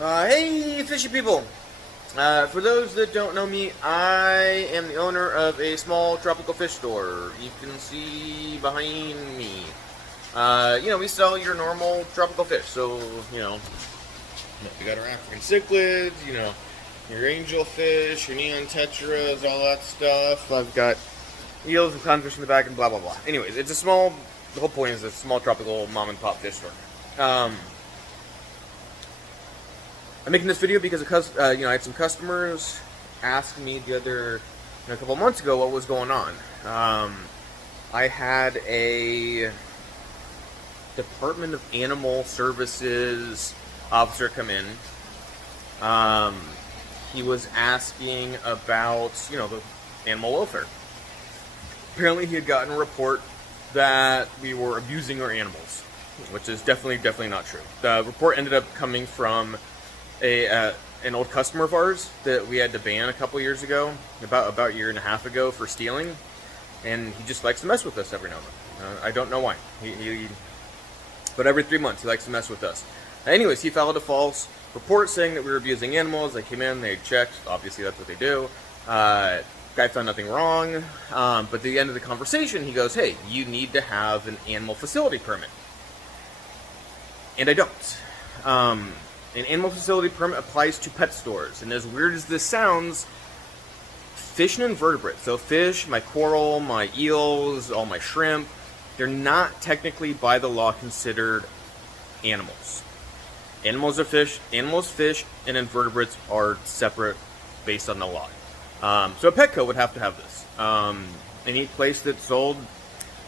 Hey, fishy people! For those that don't know me, I am the owner of a small tropical fish store. You can see behind me. We sell your normal tropical fish. So, we got our African cichlids, your angelfish, your neon tetras, all that stuff. I've got eels and clownfish in the back and blah, blah, blah. Anyways, the whole point is a small tropical mom and pop fish store. I'm making this video because I had some customers ask me a couple months ago what was going on. I had a Department of Animal Services officer come in. He was asking about, the animal welfare. Apparently he had gotten a report that we were abusing our animals, which is definitely not true. The report ended up coming from an old customer of ours that we had to ban a couple years ago, about a year and a half ago, for stealing, and he just likes to mess with us every now and then. I don't know why. But every 3 months he likes to mess with us. Anyways, he filed a false report saying that we were abusing animals. They came in, they checked. Obviously, that's what they do. Guy found nothing wrong. But at the end of the conversation, he goes, "Hey, you need to have an animal facility permit," and I don't. An animal facility permit applies to pet stores, and as weird as this sounds, fish and invertebrates, so fish, my coral, my eels, all my shrimp, they're not technically by the law considered animals. Animals, fish, and invertebrates are separate based on the law. So a Petco would have to have this. Any place that sold,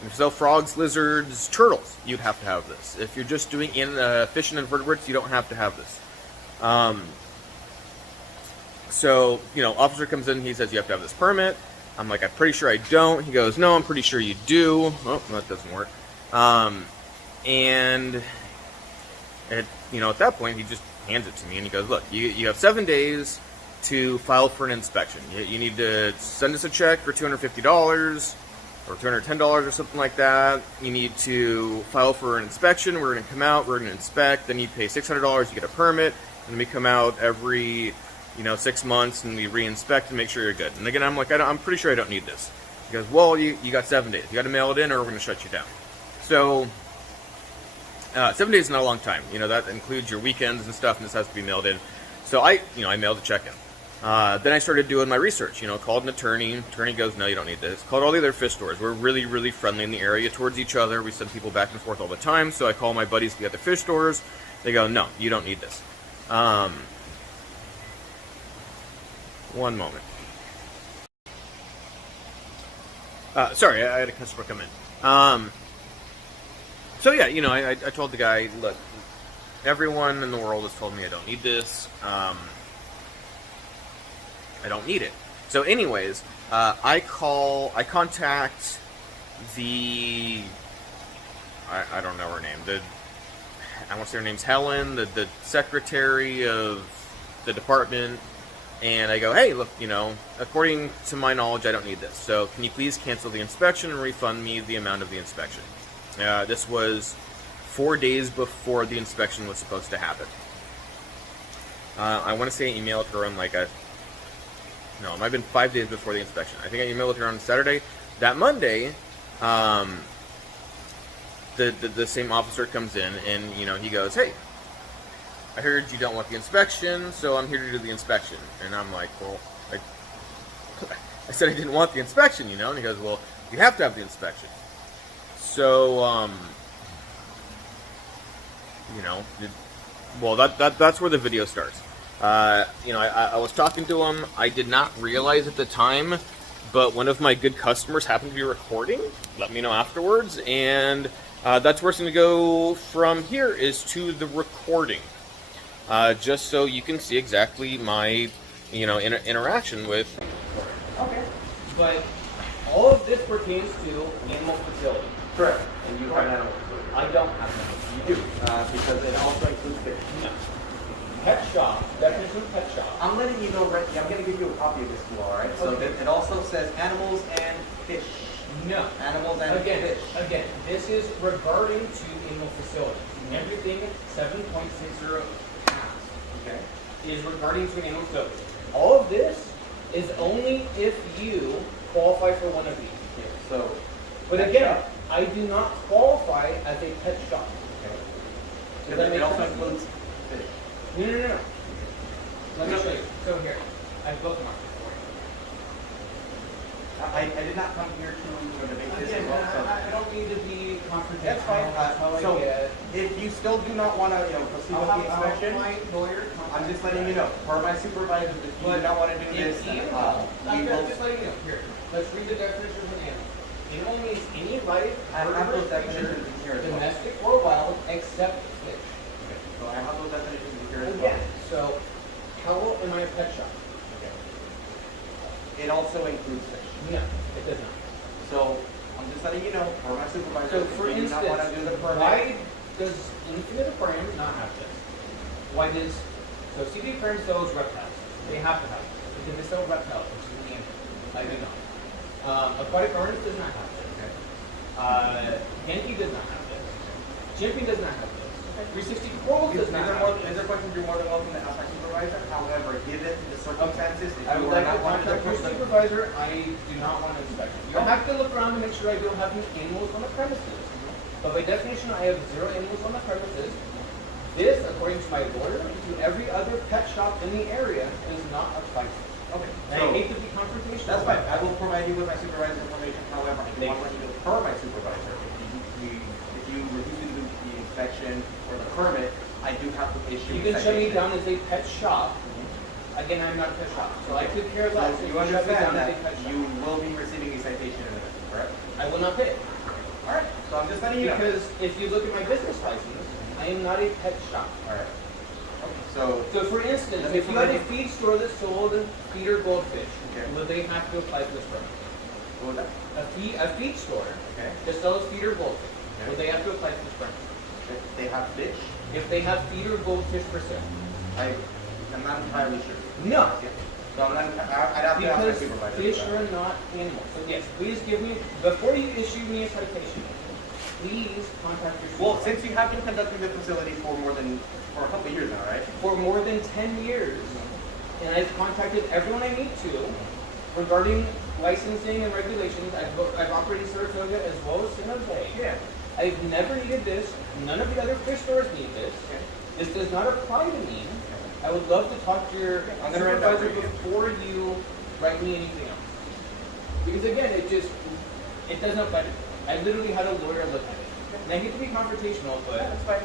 if you sell frogs, lizards, turtles, you'd have to have this. If you're just doing fish and invertebrates, you don't have to have this. Officer comes in, he says you have to have this permit. I'm like, I'm pretty sure I don't. He goes, no, I'm pretty sure you do. Oh, that doesn't work. At that point, he just hands it to me and he goes, look, you have 7 days to file for an inspection. You need to send us a check for $250 or $210 or something like that. You need to file for an inspection. We're going to come out, we're going to inspect, then you pay $600, you get a permit, and we come out every 6 months and we re-inspect and make sure you're good. And again, I'm like, I'm pretty sure I don't need this. He goes, well, you got 7 days. You got to mail it in or we're going to shut you down. So 7 days is not a long time. That includes your weekends and stuff, and this has to be mailed in. So I mailed the check in. Then I started doing my research, called an attorney. Attorney goes, no, you don't need this. Called all the other fish stores. We're really, really friendly in the area towards each other. We send people back and forth all the time. So I call my buddies at the other fish stores. They go, no, you don't need this. One moment. Sorry, I had a customer come in. I told the guy, look, everyone in the world has told me I don't need this. I don't need it. So anyways, I contact I don't know her name. I want to say her name's Helen, the secretary of the department, and I go, hey, look, according to my knowledge, I don't need this. So can you please cancel the inspection and refund me the amount of the inspection? This was 4 days before the inspection was supposed to happen. I want to say I emailed her on it might have been 5 days before the inspection. I think I emailed her on Saturday. That Monday, the same officer comes in and, he goes, hey, I heard you don't want the inspection, so I'm here to do the inspection. And I'm like, well, I said I didn't want the inspection, and he goes, well, you have to have the inspection. So, that's where the video starts. I was talking to him. I did not realize at the time, but one of my good customers happened to be recording. Let me know afterwards, and that's where it's going to go from here is to the recording, just so you can see exactly my, interaction with. Okay, but all of this pertains to animal facility. Correct. And you have an animal facility. I don't have an animal facility. You do, because it also includes fish. No. Pet shop, definition of pet shop. I'm letting you know right now. I'm going to give you a copy of this too, all right? So okay. It also says animals and fish. No. Animals and fish. Again, this is regarding to animal facility. Everything 7.60 passed. Okay. is regarding to animals. So all of this is only if you qualify for one of these. Okay. So. But pet again, shop. I do not qualify as a pet shop. Okay. Does that It make also sense? includes fish. No. Let me show you. So here, I bookmarked it for you. I did not come here to debate this as Again, well. So. I don't need to be confrontational. That's fine. That's how I So, get. if you still do not want to, proceed with the inspection, my lawyer. I'm just letting you know. Per my supervisor, if you do not want to do this, An then animal. we I'm will. just letting you know. Here, let's read the definition of an animal. Animal means any live, I have those vertebrate definitions creature, in here as well. domestic or wild, except fish. Okay. So I have those definitions in here as well. Again, so how am I a pet shop? Okay. It also includes fish. No, it does not. So I'm just letting you know, per my supervisor, So for if you do not want to instance, do the permit. why does Infinite Aquarium not have this? Why does, so CD Aquarium sells reptiles. They have to have it because they sell reptiles, which is an animal. I do not. Aquatic Orange does not have this. Okay. Genki does not have this. Jimpy does not have this. 360 Corals does not have These this. are questions you're more than welcome to ask my supervisor. However, given the circumstances, if I you would are like to not wanting to contact your approve the supervisor. I do not want to inspect it. You'll have to look around to make sure I don't have any animals on the premises. But by definition, I have 0 animals on the premises. This, according to my lawyer, and to every other pet shop in the area, does not apply to it. Okay. And So I hate to be confrontational. that's fine. I will provide you with my supervisor's information. However, I do Thank want to let you know per my supervisor. If you refuse to do the inspection or the permit, I do have to issue. You can a shut me citation. down as a pet shop. Again, I'm not a pet shop, so I could care less. So if you shut me understand down as that a pet shop. you will be receiving a citation in a minute, correct? I will not pay it. All right. So I'm just letting you know. Because if you look at my business license, I am not a pet shop. All right. Okay. So So for instance, Let me if you had a provide feed store that sold feeder goldfish, Okay. would they have to apply for this permit? what was that? A feed store Okay. that sells feeder goldfish, Okay. would they have to apply for this permit? If they have fish, If they have feeder goldfish for sale? I'm not entirely sure. No. So I'm not. I'd have to ask my Because supervisor. fish for that. are not animals. So yes, please give me, before you issue me a citation, please contact your Well, supervisor. since you have been conducting the facility for a couple of years now, right? For more than 10 years, and I've contacted everyone I need to regarding licensing and regulations. I've operated Saratoga as well as San Jose. Yeah. I've never needed this. None of the other fish stores need this. Okay. This does not apply to me. I would love to talk to your I'm gonna write that supervisor for you. before you write me anything else. Because again, it doesn't apply to me. I literally had a lawyer look at it. And I hate to be confrontational, but That's fine.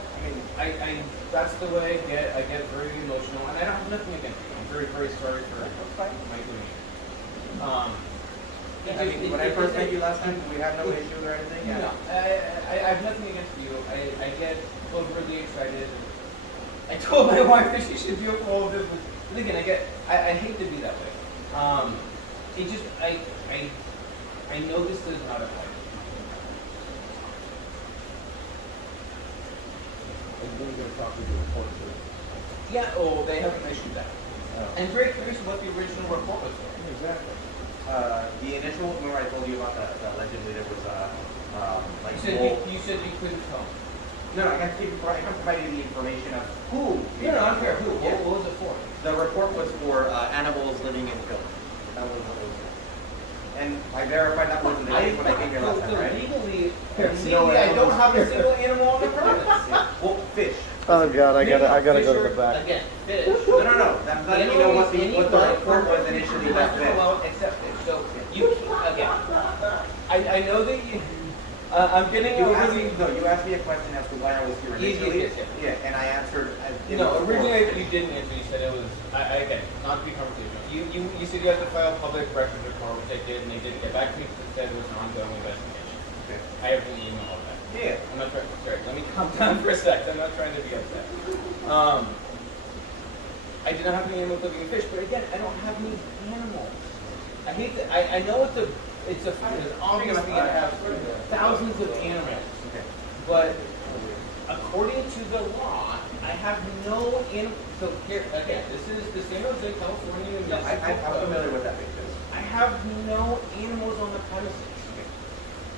I mean, that's the way I get. I get very emotional, and I don't have nothing against you. I'm very, very sorry for that's fine. my demeanor. I mean, when I first met you last time, we had no issues or anything. No, I have nothing against you. I get overly excited. I told my wife that she should do all of this, but again, I hate to be that way. It just, I know this does not apply. I'm going to get a copy of the report too. Yeah, oh, they haven't issued that. Oh. I'm very curious what the original report was for. Exactly. The initial, remember I told you about the allegedly there was like mold. You said you couldn't tell. No, I can provide you the information of who. No, I'm fair. Who? Yeah. What was it for? The report was for animals living in filth. That was what it was for. And I verified that wasn't the case when I came here last time, right? Legally, There's no I don't animals. have a single animal on the premise. Well, fish. Oh God, I gotta go to the Fish back. are- Again, fish. No. I'm letting you know what the report was initially left left with. alone except fish. So you again. I know that you. I'm getting You asked me, overly. no, you asked me a question as to why I was here initially. Yes. Yeah, and I answered. No, originally you didn't answer. You said it was. Again, not to be conversational. You said you had to file a public records report, which I did, and they didn't get back to me because it said it was an ongoing investigation. Okay. I have an email of that. Yeah. I'm not trying. Sorry, let me calm down for a sec. I'm not trying to be upset. I do not have any animals living in fish, but again, I don't have any animals. I hate that. I know it's obviously going to have thousands of animals, Okay. but according to the law, I have no animals. So here again, this is the San Jose, California. No, I'm familiar with that because. I have no animals on the premises.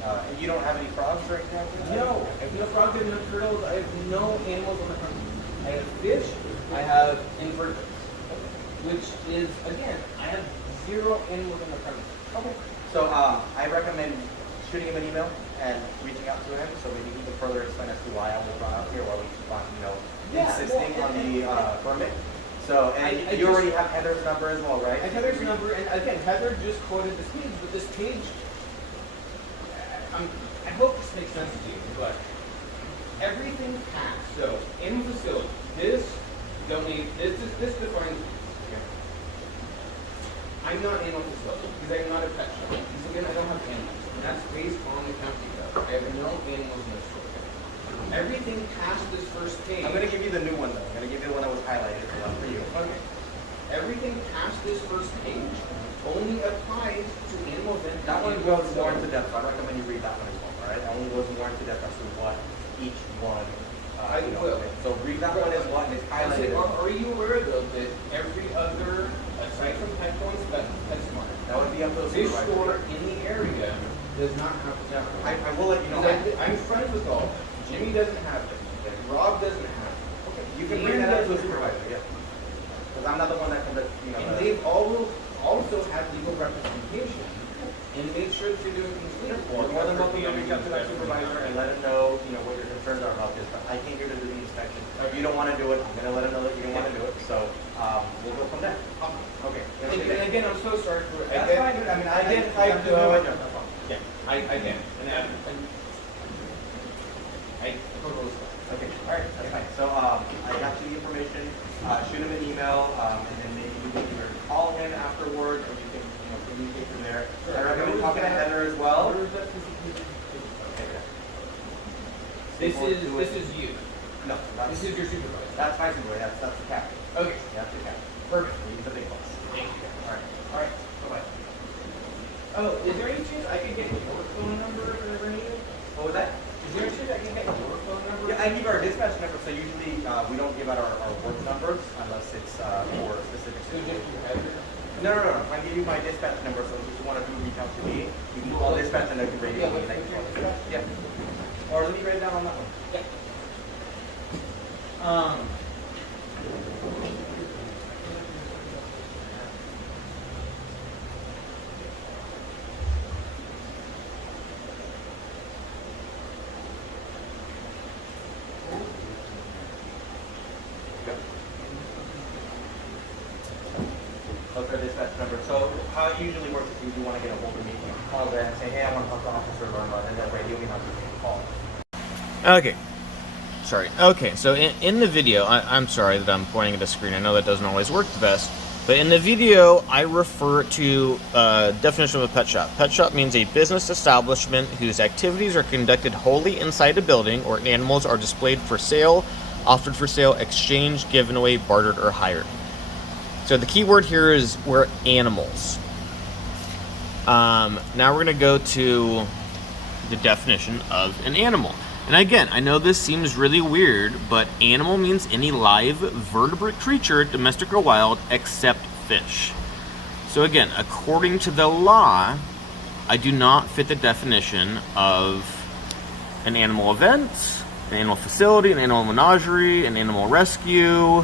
And you don't have any frogs or anything like that? No, I have no frogs, I have no turtles, I have no animals on the premises. I have fish, I have invertebrates, which is, again, I have 0 animals in the premises. Okay. So I recommend shooting him an email and reaching out to him so maybe he can further explain as to why I was brought out here, why we keep on, insisting on the permit. So, and you already have Heather's number as well, right? I have Heather's number, and again, Heather just quoted this page, but this page, I hope this makes sense to you, but everything past, so in the facility, this defines. I'm not animal facility because I'm not a pet shop. Because again, I don't have animals, and that's based on the county code. I have no animals in the store. Everything past this first page. I'm going to give you the new one though. I'm going to give you the one that was highlighted for you. Okay. Everything past this first page only applies to animal events. That one goes more into depth. So I recommend you read that one as well. All right. That one goes more into depth as to what each one. I will. So read that one as well, and it's highlighted. Are you aware though that every other, aside from Pet Points, PetSmart, That would be up to the fish supervisor. store in the area does not have that. I will let you know. I'm friends with all of them. Jimmy doesn't have it. Rob doesn't have it. Okay. You can bring that up to the supervisor. Yeah. Because I'm not the one that can. And they've also had legal representation and made sure that you're doing things legal. You're more than welcome to reach out to that supervisor and let him know, what your concerns are about this. But I came here to do the inspection. If you don't want to do it, I'm going to let him know that you don't want to do it. So we'll go from there. Okay. And again, I'm so sorry for it. That's fine. I mean, I get hyped. Yeah, I can. And I totally stop. Okay. All right. That's fine. So I got you the information. Shoot him an email, and then maybe you can either call him afterwards, or you can communicate from there. Sure. I recommend talking to Heather as well. Where is that physically? Okay. This is you. No, This is your supervisor. that's my supervisor. That's the captain. Okay. That's the captain. Perfect. He's the big boss. Thank you. All right. All right. Bye-bye. Oh, is there any chance I could get your phone number if I ever need it? What was that? Is there any chance I can get your phone number? Yeah, I give our dispatch number, so usually we don't give out our work numbers unless it's for specific So just situations. your Heather? No. I give you my dispatch number, so if you want to reach out to me, you can call dispatch and I can radio Yeah, me. what's your dispatch? Yeah. Or let me write it down on that one. Yeah. That's our dispatch number. So how it usually works is you want to get a hold of me, you call there and say, hey, I want to talk to Officer Verma, and then radio me how to call. Okay. Sorry. Okay, so in the video, I'm sorry that I'm pointing at a screen. I know that doesn't always work the best. But in the video, I refer to definition of a pet shop. Pet shop means a business establishment whose activities are conducted wholly inside a building or animals are displayed for sale, offered for sale, exchanged, given away, bartered, or hired. So the key word here is we're animals. Now we're going to go to the definition of an animal. And again, I know this seems really weird, but animal means any live vertebrate creature, domestic or wild, except fish. So again, according to the law, I do not fit the definition of an animal event, an animal facility, an animal menagerie, an animal rescue,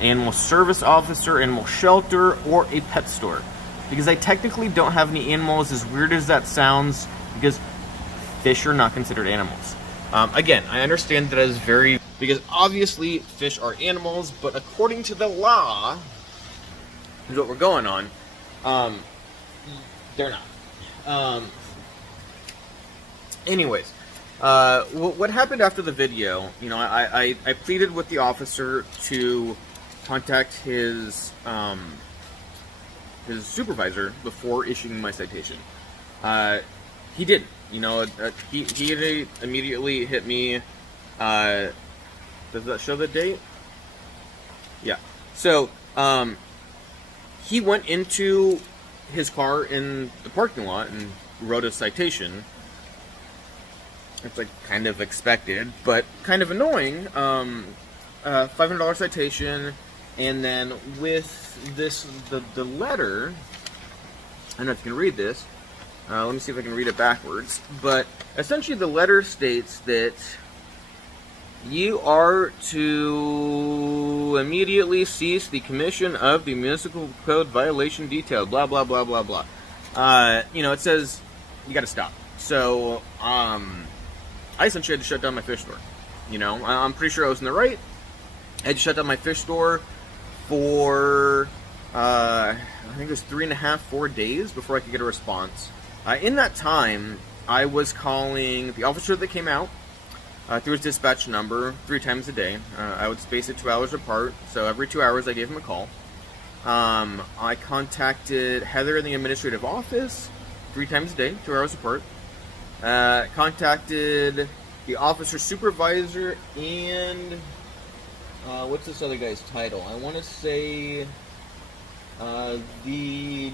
animal service officer, animal shelter, or a pet store. Because I technically don't have any animals, as weird as that sounds, because fish are not considered animals. Again, I understand that is very, because obviously fish are animals, but according to the law, is what we're going on, they're not. Anyways, what happened after the video, I pleaded with the officer to contact his supervisor before issuing my citation. He didn't. He immediately hit me. Does that show the date? Yeah. So, he went into his car in the parking lot and wrote a citation. It's like kind of expected, but kind of annoying. $500 citation, and then with this, the letter. I don't know if you can read this. Let me see if I can read it backwards. But essentially the letter states that you are to will immediately cease the commission of the municipal code violation detailed. Blah blah blah blah blah. It says you got to stop. So I essentially had to shut down my fish store. I'm pretty sure I was in the right. I had to shut down my fish store for I think it was 3.5, 4 days before I could get a response. In that time, I was calling the officer that came out through his dispatch number 3 times a day. I would space it 2 hours apart, so every 2 hours I gave him a call. I contacted Heather in the administrative office 3 times a day, 2 hours apart. Contacted the officer supervisor and what's this other guy's title? I want to say the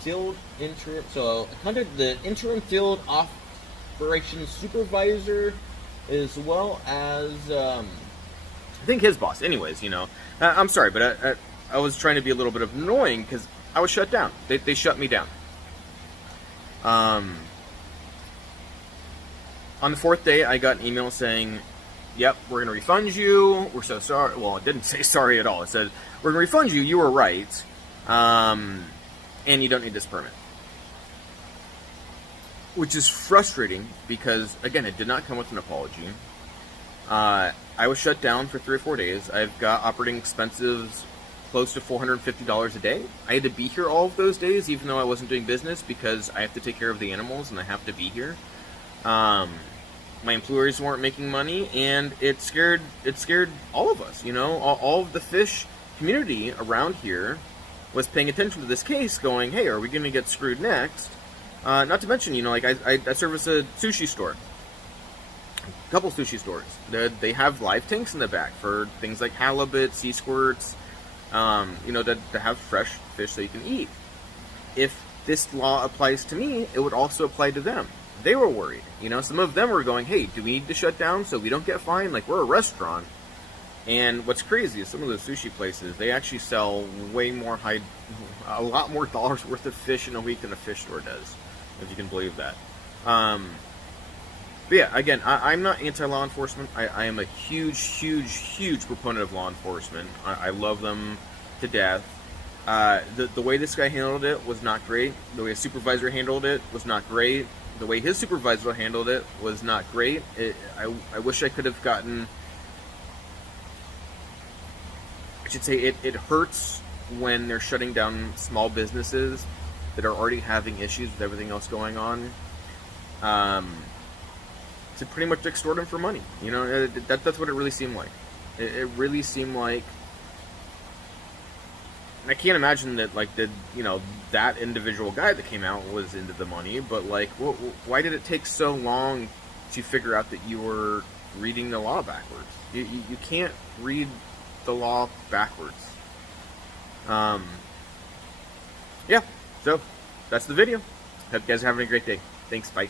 field interim. So I contacted the interim field operations supervisor as well as I think his boss. Anyways, I'm sorry, but I was trying to be a little bit annoying because I was shut down. They shut me down. On the 4th day, I got an email saying, yep, we're going to refund you. We're so sorry. Well, it didn't say sorry at all. It said, we're going to refund you. You were right. And you don't need this permit. Which is frustrating because, again, it did not come with an apology. I was shut down for 3 or 4 days. I've got operating expenses close to $450 a day. I had to be here all of those days, even though I wasn't doing business, because I have to take care of the animals and I have to be here. My employers weren't making money, and it scared all of us. All of the fish community around here was paying attention to this case, going, "Hey, are we going to get screwed next?" Not to mention, I service a sushi store, a couple sushi stores. They have live tanks in the back for things like halibut, sea squirts, to have fresh fish that you can eat. If this law applies to me, it would also apply to them. They were worried. Some of them were going, hey, do we need to shut down so we don't get fined? Like, we're a restaurant. And what's crazy is some of those sushi places, they actually sell a lot more dollars worth of fish in a week than a fish store does, if you can believe that. But yeah, again, I'm not anti-law enforcement. I am a huge, huge, huge proponent of law enforcement. I love them to death. The way this guy handled it was not great. The way a supervisor handled it was not great. The way his supervisor handled it was not great. I wish I could have gotten... I should say it hurts when they're shutting down small businesses that are already having issues with everything else going on. To pretty much extort them for money. That's what it really seemed like. It really seemed like... I can't imagine that, that individual guy that came out was into the money, but, why did it take so long to figure out that you were reading the law backwards? You can't read the law backwards. Yeah, so, that's the video. Hope you guys are having a great day. Thanks, bye.